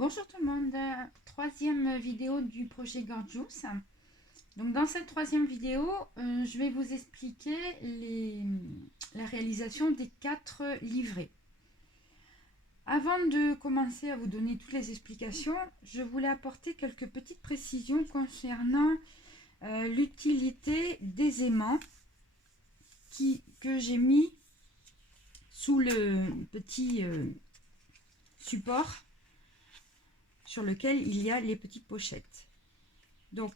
Bonjour tout le monde, troisième vidéo du projet Gorgeous. Donc dans cette troisième vidéo, je vais vous expliquer la réalisation des 4 livrets. Avant de commencer à vous donner toutes les explications, je voulais apporter quelques petites précisions concernant l'utilité des aimants que j'ai mis sous le petit support sur lequel il y a les petites pochettes. Donc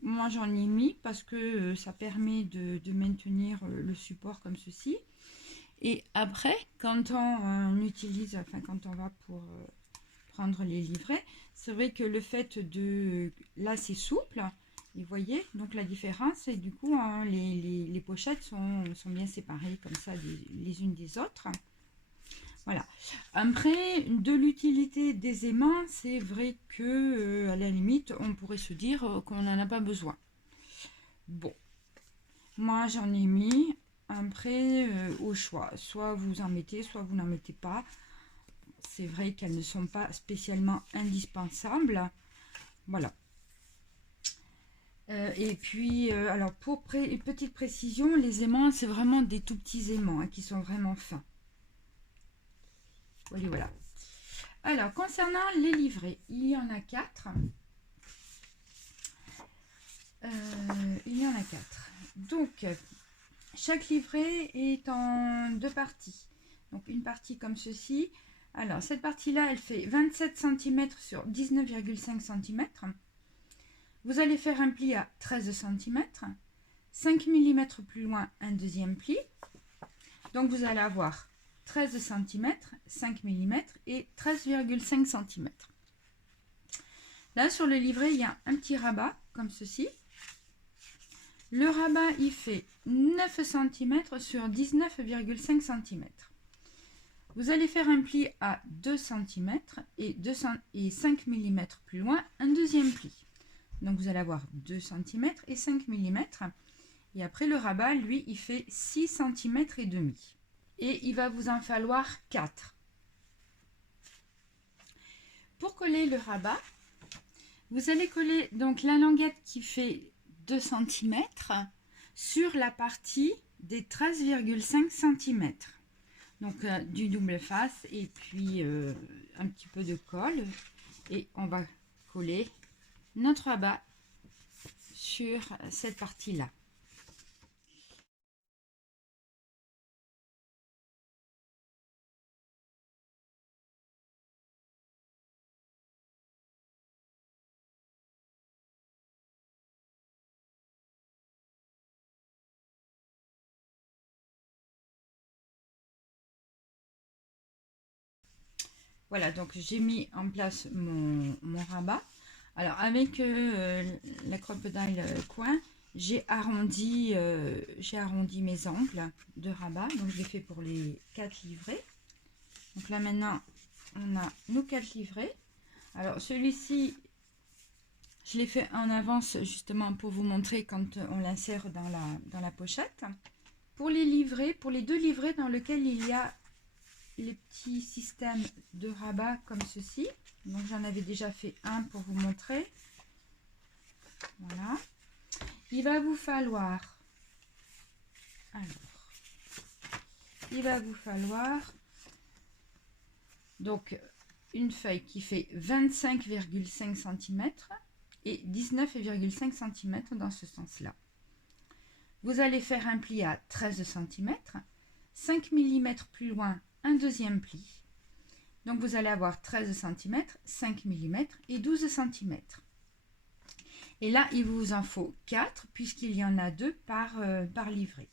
moi j'en ai mis parce que ça permet de maintenir le support comme ceci. Et après, quand on utilise, enfin quand on va pour prendre les livrets, c'est vrai que le fait de, là c'est souple, et vous voyez donc la différence, et du coup les pochettes sont bien séparées comme ça les unes des autres. Voilà. Après, de l'utilité des aimants, c'est vrai que à la limite, on pourrait se dire qu'on n'en a pas besoin. Bon, moi j'en ai mis. Après, au choix, soit vous en mettez, soit vous n'en mettez pas. C'est vrai qu'elles ne sont pas spécialement indispensables. Voilà. Et puis, alors pour une petite précision, les aimants, c'est vraiment des tout petits aimants qui sont vraiment fins. Voilà, voilà. Alors, concernant les livrets, il y en a 4. Il y en a 4. Donc, chaque livret est en 2 parties. Donc, une partie comme ceci. Alors, cette partie-là, elle fait 27 cm sur 19,5 cm. Vous allez faire un pli à 13 cm. 5 mm plus loin, un deuxième pli. Donc, vous allez avoir 13 cm, 5 mm et 13,5 cm. Là, sur le livret, il y a un petit rabat, comme ceci. Le rabat, il fait 9 cm sur 19,5 cm. Vous allez faire un pli à 2 cm et 5 mm plus loin, un deuxième pli. Donc, vous allez avoir 2 cm et 5 mm. Et après, le rabat, lui, il fait 6 cm et demi. Et il va vous en falloir 4. Pour coller le rabat, vous allez coller donc la languette qui fait 2 cm sur la partie des 13,5 cm. Donc du double face et puis un petit peu de colle. Et on va coller notre rabat sur cette partie-là. Voilà, donc j'ai mis en place mon rabat. Alors avec la crocodile coin, j'ai arrondi mes angles de rabat. Donc je l'ai fait pour les 4 livrets. Donc là maintenant, on a nos 4 livrets. Alors celui-ci, je l'ai fait en avance justement pour vous montrer quand on l'insère dans la pochette. Pour les livrets, pour les 2 livrets dans lesquels il y a les petits systèmes de rabat comme ceci. Donc j'en avais déjà fait un pour vous montrer. Voilà. Il va vous falloir donc une feuille qui fait 25,5 cm et 19,5 cm dans ce sens-là. Vous allez faire un pli à 13 cm, 5 mm plus loin, un deuxième pli. Donc vous allez avoir 13 cm, 5 mm et 12 cm. Et là, il vous en faut 4 puisqu'il y en a 2 par livret.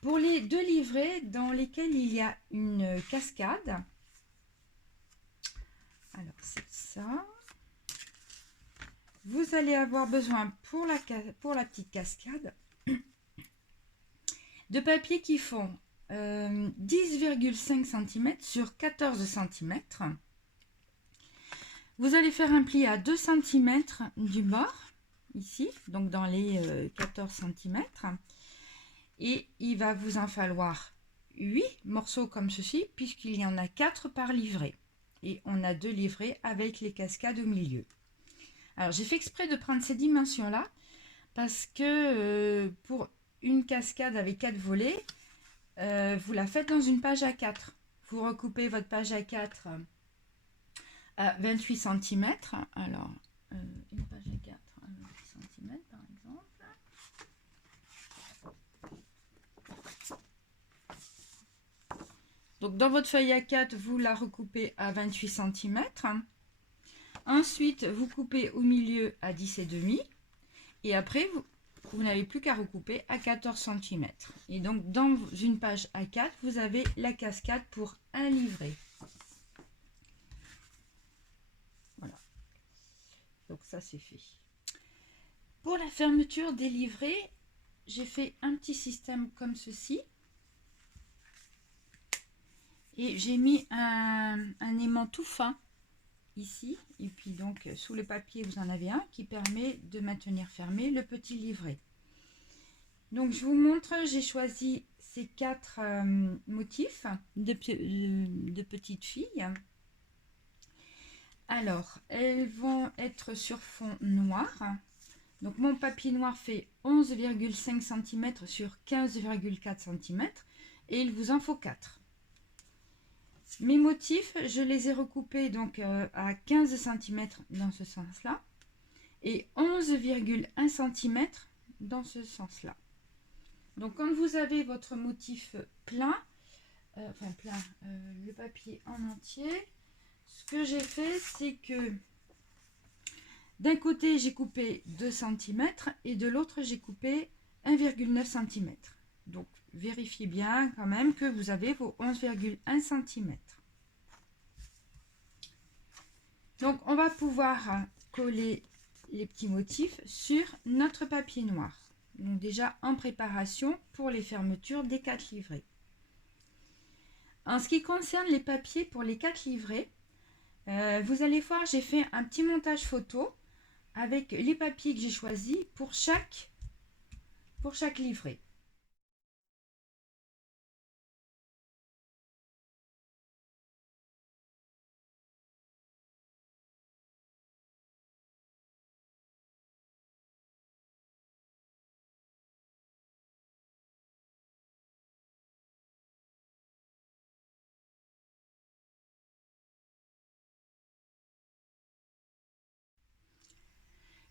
Pour les 2 livrets dans lesquels il y a une cascade, alors c'est ça, vous allez avoir besoin pour la petite cascade de papier qui font 10,5 cm sur 14 cm. Vous allez faire un pli à 2 cm du bord, ici, donc dans les 14 cm. Et il va vous en falloir 8 morceaux comme ceci, puisqu'il y en a 4 par livret. et on a 2 livrets avec les cascades au milieu. Alors j'ai fait exprès de prendre ces dimensions-là parce que pour une cascade avec 4 volets, vous la faites dans une page A4. Vous recoupez votre page A4 à 28 cm. Alors, une page A4 à 28 cm par exemple. Donc dans votre feuille A4, vous la recoupez à 28 cm. Ensuite, vous coupez au milieu à 10,5. Et après, vous n'avez plus qu'à recouper à 14 cm. Et donc dans une page A4, vous avez la cascade pour un livret. Voilà. Donc ça c'est fait. Pour la fermeture des livrets, j'ai fait un petit système comme ceci. Et j'ai mis un aimant tout fin ici. Et puis donc sous le papier, vous en avez un qui permet de maintenir fermé le petit livret. Donc je vous montre, j'ai choisi ces 4 motifs de petites filles. Alors, elles vont être sur fond noir. Donc mon papier noir fait 11,5 cm sur 15,4 cm et il vous en faut 4. Mes motifs, je les ai recoupés donc à 15 cm dans ce sens-là et 11,1 cm dans ce sens-là. Donc quand vous avez votre motif plein, le papier en entier, ce que j'ai fait, c'est que d'un côté j'ai coupé 2 cm et de l'autre j'ai coupé 1,9 cm. Donc vérifiez bien quand même que vous avez vos 11,1 cm. Donc on va pouvoir coller les petits motifs sur notre papier noir. Donc déjà en préparation pour les fermetures des 4 livrets. En ce qui concerne les papiers pour les 4 livrets, vous allez voir, j'ai fait un petit montage photo avec les papiers que j'ai choisis pour chaque livret.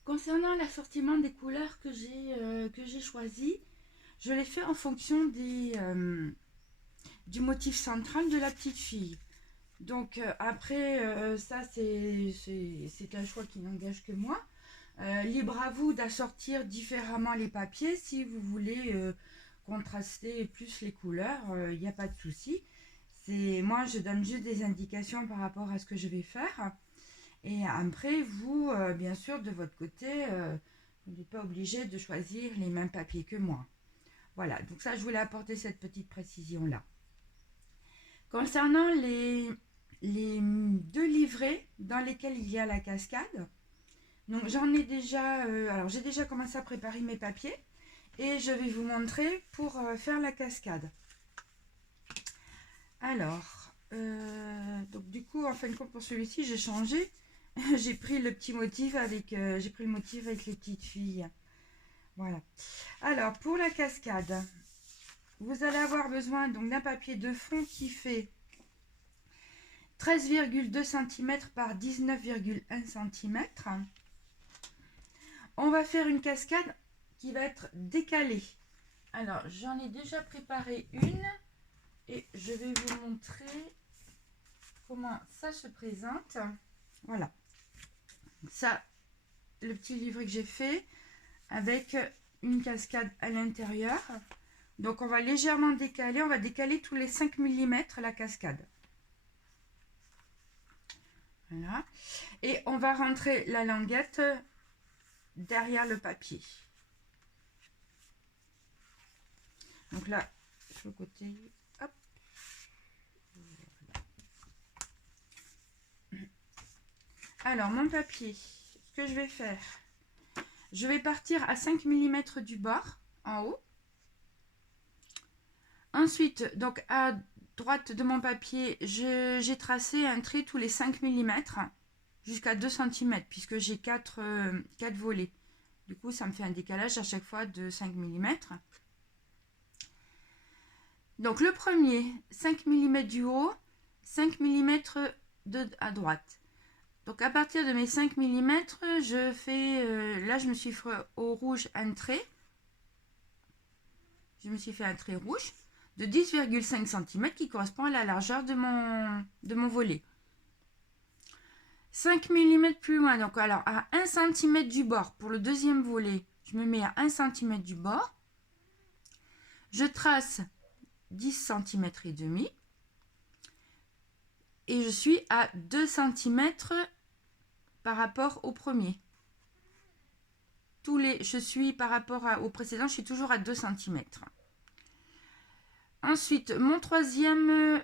Concernant l'assortiment des couleurs que j'ai choisi, je l'ai fait en fonction du motif central de la petite fille. Donc après, ça c'est un choix qui n'engage que moi. Libre à vous d'assortir différemment les papiers si vous voulez contraster plus les couleurs, il n'y a pas de souci. Moi je donne juste des indications par rapport à ce que je vais faire. Et après, vous, bien sûr, de votre côté, vous n'êtes pas obligé de choisir les mêmes papiers que moi. Voilà, donc ça, je voulais apporter cette petite précision-là. Concernant les 2 livrets dans lesquels il y a la cascade, donc j'en ai déjà, alors j'ai déjà commencé à préparer mes papiers et je vais vous montrer pour faire la cascade. Alors, donc du coup, en fin de compte, pour celui-ci, j'ai changé. J'ai pris le petit motif avec les petites filles. Voilà. Alors pour la cascade, vous allez avoir besoin donc d'un papier de fond qui fait 13,2 cm par 19,1 cm. On va faire une cascade qui va être décalée. Alors j'en ai déjà préparé une et je vais vous montrer comment ça se présente. Voilà. Ça, le petit livret que j'ai fait avec une cascade à l'intérieur. Donc on va légèrement décaler, on va décaler tous les 5 mm la cascade. Voilà. Et on va rentrer la languette derrière le papier. Donc là, sur le côté, hop. Alors mon papier, ce que je vais faire, je vais partir à 5 mm du bord, en haut. Ensuite, donc à droite de mon papier, j'ai tracé un trait tous les 5 mm jusqu'à 2 cm puisque j'ai 4 volets. Du coup, ça me fait un décalage à chaque fois de 5 mm. Donc le premier, 5 mm du haut, 5 mm à droite. Donc à partir de mes 5 mm, je fais, là je me suis fait au rouge un trait. Je me suis fait un trait rouge de 10,5 cm qui correspond à la largeur de mon volet. 5 mm plus loin, donc alors à 1 cm du bord pour le deuxième volet, je me mets à 1 cm du bord. Je trace 10 cm et demi et je suis à 2 cm par rapport au premier. Je suis par rapport au précédent, je suis toujours à 2 cm. Ensuite, mon troisième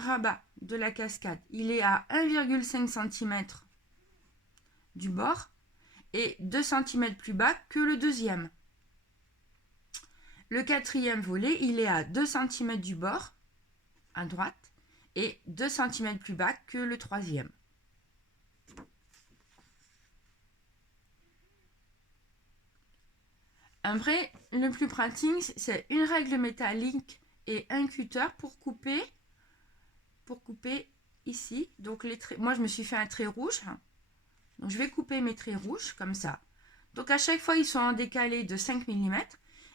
rabat de la cascade, il est à 1,5 cm du bord et 2 cm plus bas que le deuxième. Le quatrième volet, il est à 2 cm du bord, à droite, et 2 cm plus bas que le troisième. Après, le plus pratique, c'est une règle métallique et un cutter pour couper ici. Donc les traits, moi je me suis fait un trait rouge. Donc je vais couper mes traits rouges comme ça. Donc à chaque fois, ils sont en décalé de 5 mm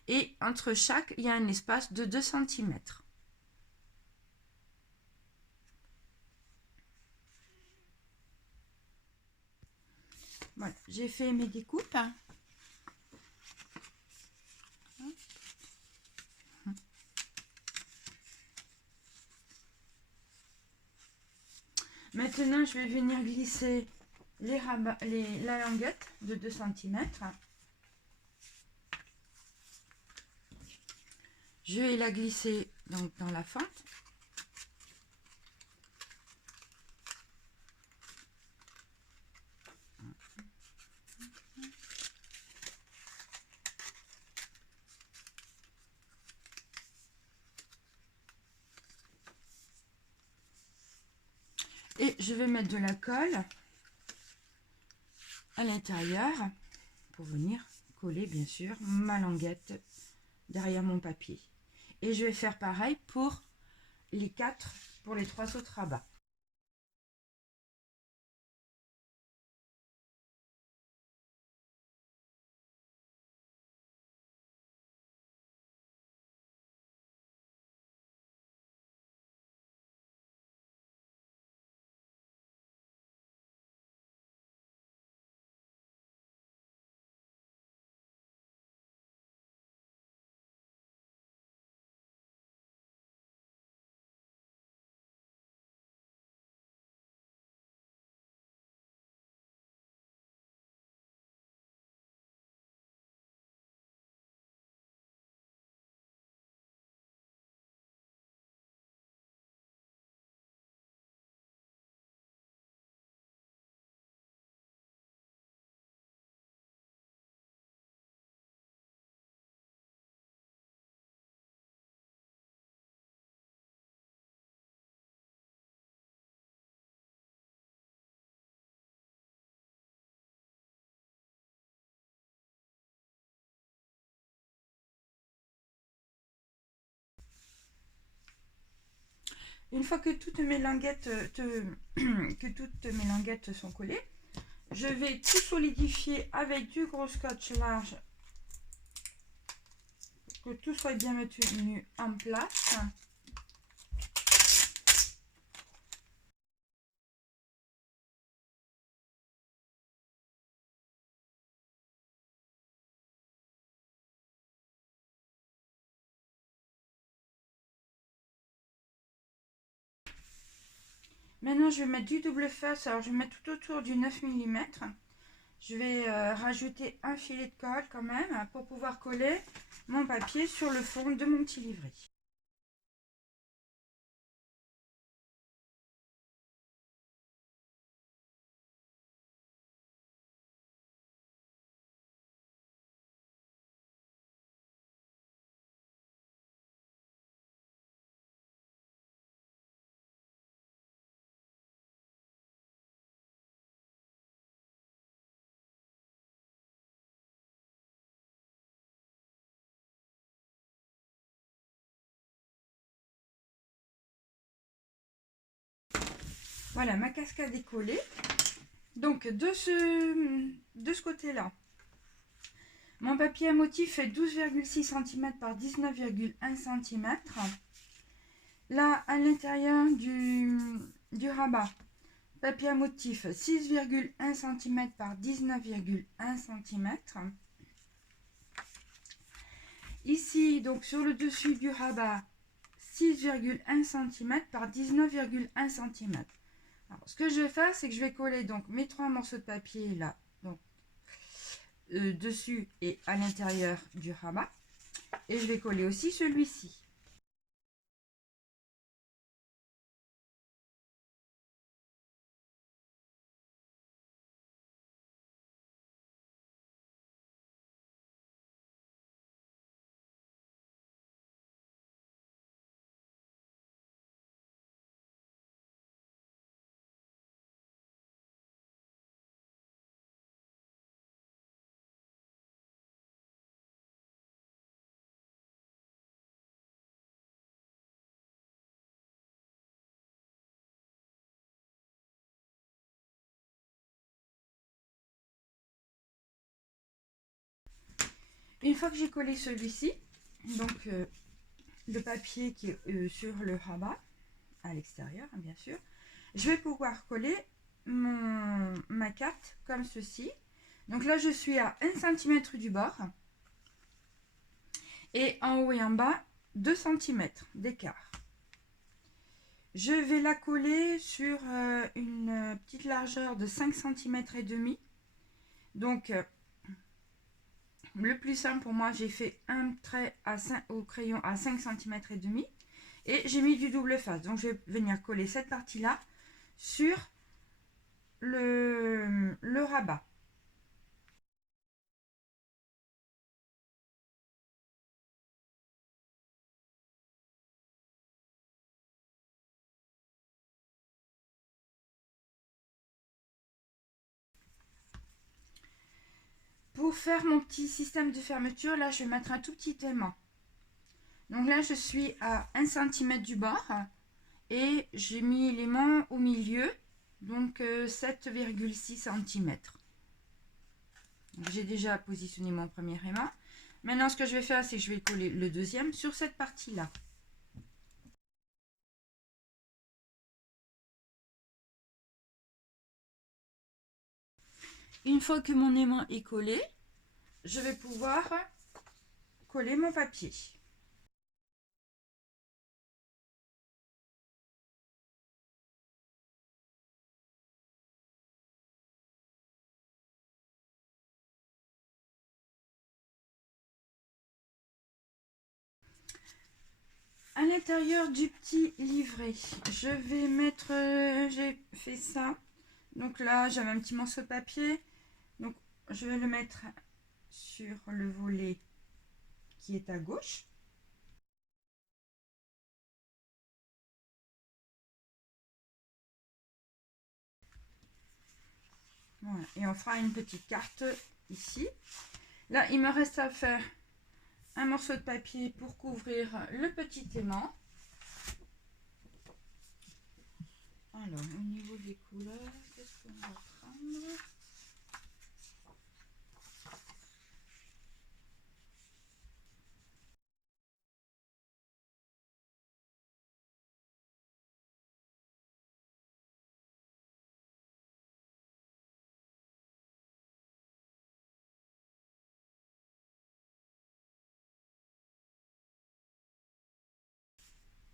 et entre chaque, il y a un espace de 2 cm. Voilà, j'ai fait mes découpes. Maintenant, je vais venir glisser la languette de 2 cm. Je vais la glisser donc dans la fente. Et je vais mettre de la colle à l'intérieur pour venir coller bien sûr ma languette derrière mon papier. Et je vais faire pareil pour les 3 autres rabats. Une fois que toutes mes languettes, sont collées, je vais tout solidifier avec du gros scotch large pour que tout soit bien maintenu en place. Maintenant, je vais mettre du double face. Alors, je vais mettre tout autour du 9 mm. Je vais rajouter un filet de colle quand même pour pouvoir coller mon papier sur le fond de mon petit livret. Voilà, ma cascade est collée. Donc, de ce côté-là, mon papier à motif fait 12,6 cm par 19,1 cm. Là, à l'intérieur du rabat, papier à motif 6,1 cm par 19,1 cm. Ici, donc sur le dessus du rabat, 6,1 cm par 19,1 cm. Alors, ce que je vais faire, c'est que je vais coller donc mes 3 morceaux de papier là, donc dessus et à l'intérieur du rabat. Et je vais coller aussi celui-ci. Une fois que j'ai collé celui-ci, donc le papier qui est sur le rabat, à l'extérieur bien sûr, je vais pouvoir coller ma carte comme ceci. Donc là je suis à 1 cm du bord et en haut et en bas 2 cm d'écart. Je vais la coller sur une petite largeur de 5 cm et demi. Donc le plus simple pour moi, j'ai fait un trait au crayon à 5 cm et demi et j'ai mis du double face. Donc je vais venir coller cette partie là sur le rabat. Pour faire mon petit système de fermeture, là je vais mettre un tout petit aimant. Donc là je suis à 1 cm du bord et j'ai mis l'aimant au milieu, donc 7,6 cm. J'ai déjà positionné mon premier aimant. Maintenant ce que je vais faire, c'est que je vais coller le deuxième sur cette partie là. Une fois que mon aimant est collé, je vais pouvoir coller mon papier. À l'intérieur du petit livret, je vais mettre, j'ai fait ça. Donc là, j'avais un petit morceau de papier. Donc je vais le mettre sur le volet qui est à gauche. Voilà. Et on fera une petite carte ici. Là, il me reste à faire un morceau de papier pour couvrir le petit aimant. Alors, au niveau des couleurs, qu'est-ce qu'on va prendre?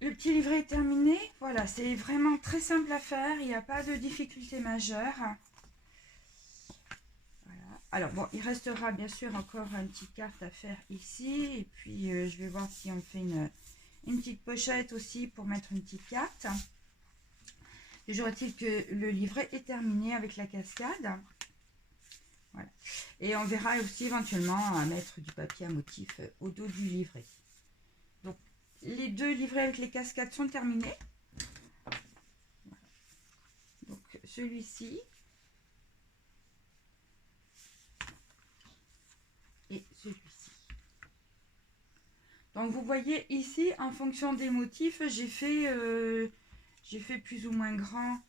Le petit livret est terminé. Voilà, c'est vraiment très simple à faire. Il n'y a pas de difficulté majeure. Voilà. Alors bon, il restera bien sûr encore une petite carte à faire ici. Et puis je vais voir si on fait une petite pochette aussi pour mettre une petite carte. Toujours est-il que le livret est terminé avec la cascade. Voilà. Et on verra aussi éventuellement à mettre du papier à motif au dos du livret. Donc les deux livrets avec les cascades sont terminés. Voilà. Donc celui-ci et celui-ci. Donc vous voyez ici, en fonction des motifs, j'ai fait plus ou moins grand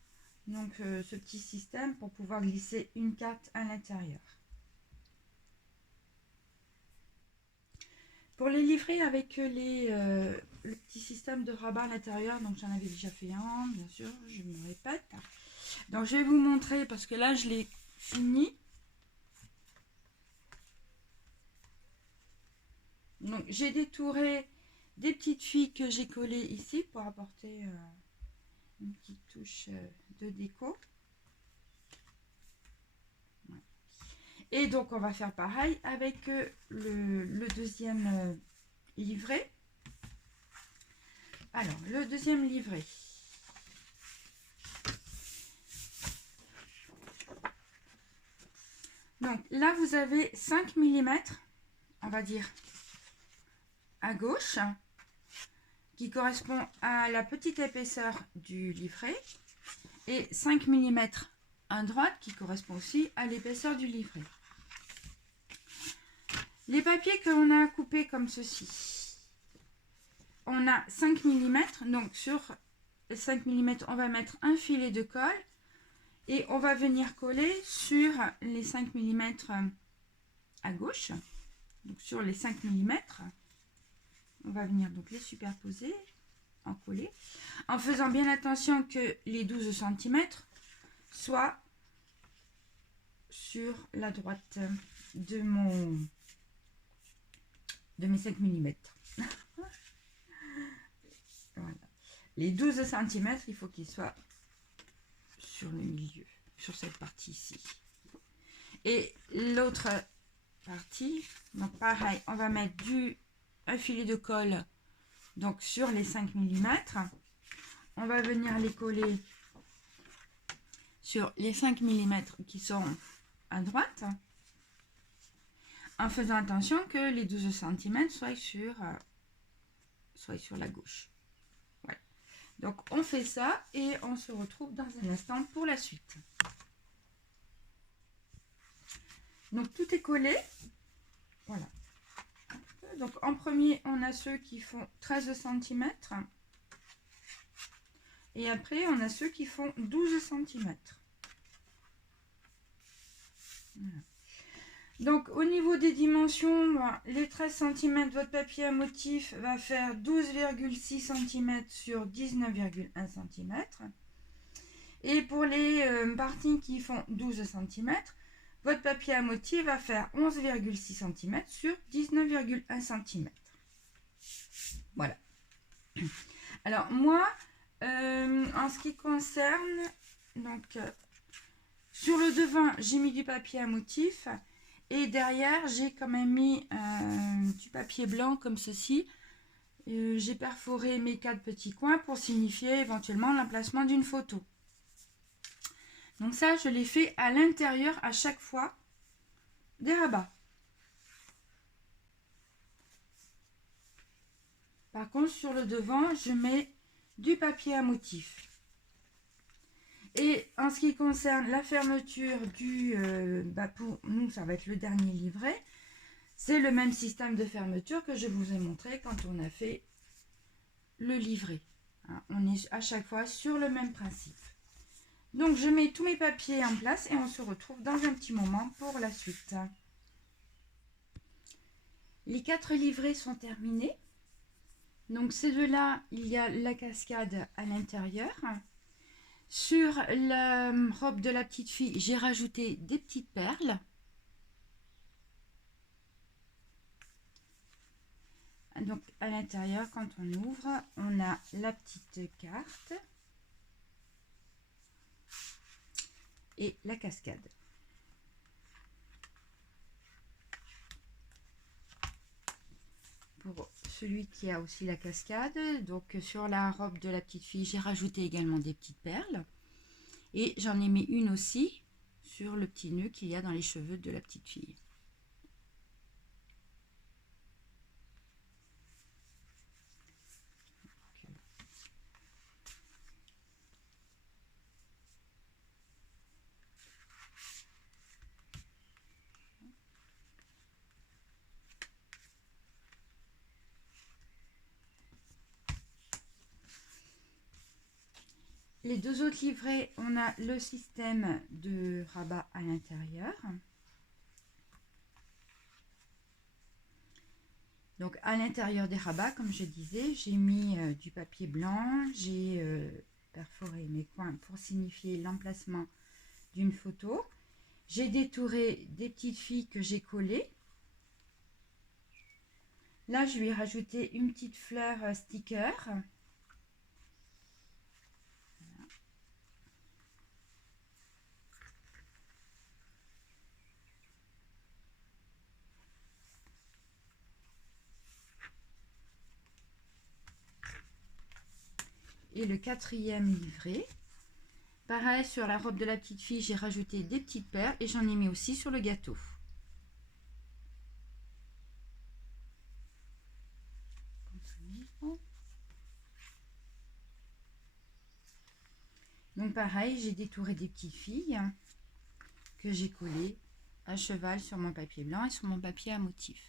Donc ce petit système pour pouvoir glisser une carte à l'intérieur. Pour les livrer avec le petit système de rabat à l'intérieur, donc j'en avais déjà fait un, bien sûr, je me répète. Donc je vais vous montrer parce que là je l'ai fini. Donc j'ai détouré des petites filles que j'ai collées ici pour apporter une petite touche de déco. Ouais. Et donc on va faire pareil avec le deuxième livret. Alors le deuxième livret. Donc là vous avez 5 mm, on va dire à gauche, qui correspond à la petite épaisseur du livret, et 5 mm à droite qui correspond aussi à l'épaisseur du livret. Les papiers que l'on a coupés comme ceci, on a 5 mm, donc sur 5 mm on va mettre un filet de colle et on va venir coller sur les 5 mm à gauche, donc sur les 5 mm on va venir donc les superposer, en coller, en faisant bien attention que les 12 cm soient sur la droite de mes 5 mm. Voilà. Les 12 cm, il faut qu'ils soient sur le milieu, sur cette partie ici. Et l'autre partie, donc pareil, on va mettre un filet de colle donc sur les 5 mm. On va venir les coller sur les 5 mm qui sont à droite, en faisant attention que les 12 cm soient sur la gauche. Voilà. Donc on fait ça et on se retrouve dans un instant pour la suite. Donc tout est collé. Voilà. Donc en premier, on a ceux qui font 13 cm. Et après, on a ceux qui font 12 cm. Voilà. Donc au niveau des dimensions, les 13 cm de votre papier à motif va faire 12,6 cm sur 19,1 cm. Et pour les parties qui font 12 cm, votre papier à motif va faire 11,6 cm sur 19,1 cm. Voilà. Alors moi, en ce qui concerne, donc sur le devant, j'ai mis du papier à motif. Et derrière, j'ai quand même mis du papier blanc comme ceci. J'ai perforé mes 4 petits coins pour signifier éventuellement l'emplacement d'une photo. Donc ça, je l'ai fait à l'intérieur à chaque fois des rabats. Par contre, sur le devant, je mets du papier à motif. Et en ce qui concerne la fermeture pour nous, ça va être le dernier livret. C'est le même système de fermeture que je vous ai montré quand on a fait le livret. On est à chaque fois sur le même principe. Donc je mets tous mes papiers en place et on se retrouve dans un petit moment pour la suite. Les 4 livrets sont terminés. Donc ces deux-là, il y a la cascade à l'intérieur. Sur la robe de la petite fille, j'ai rajouté des petites perles. Donc à l'intérieur, quand on ouvre, on a la petite carte et la cascade. Pour celui qui a aussi la cascade, donc sur la robe de la petite fille, j'ai rajouté également des petites perles. Et j'en ai mis une aussi sur le petit nœud qu'il y a dans les cheveux de la petite fille. les deux autres livrets, on a le système de rabat à l'intérieur. Donc à l'intérieur des rabats, comme je disais, j'ai mis du papier blanc, j'ai perforé mes coins pour signifier l'emplacement d'une photo. J'ai détouré des petites filles que j'ai collées. Là, je lui ai rajouté une petite fleur sticker. Voilà. Et le quatrième livret. Pareil, sur la robe de la petite fille, j'ai rajouté des petites perles et j'en ai mis aussi sur le gâteau. Donc pareil, j'ai détouré des petites filles que j'ai collées à cheval sur mon papier blanc et sur mon papier à motif.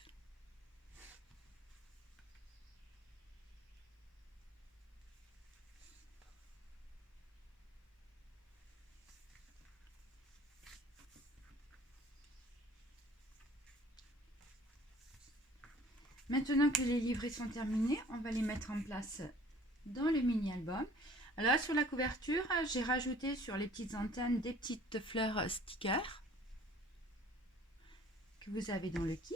Maintenant que les livrets sont terminés, on va les mettre en place dans le mini-album. Alors sur la couverture, j'ai rajouté sur les petites antennes des petites fleurs stickers que vous avez dans le kit.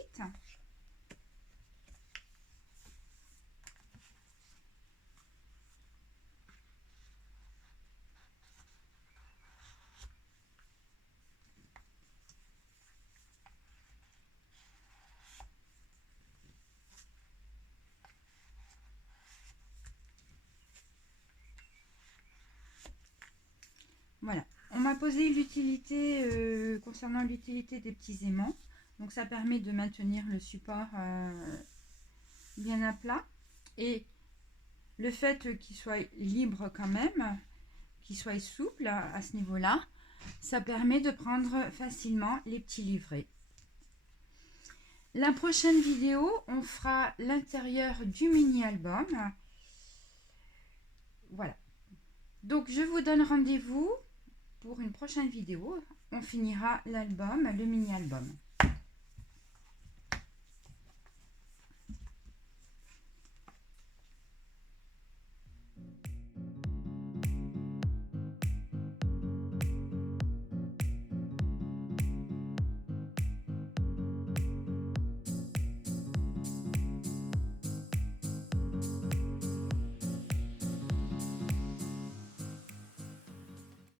Voilà, on m'a posé l'utilité concernant l'utilité des petits aimants. Donc ça permet de maintenir le support bien à plat. Et le fait qu'il soit libre quand même, qu'il soit souple à ce niveau-là, ça permet de prendre facilement les petits livrets. La prochaine vidéo, on fera l'intérieur du mini-album. Voilà. Donc je vous donne rendez-vous pour une prochaine vidéo. On finira l'album, le mini-album.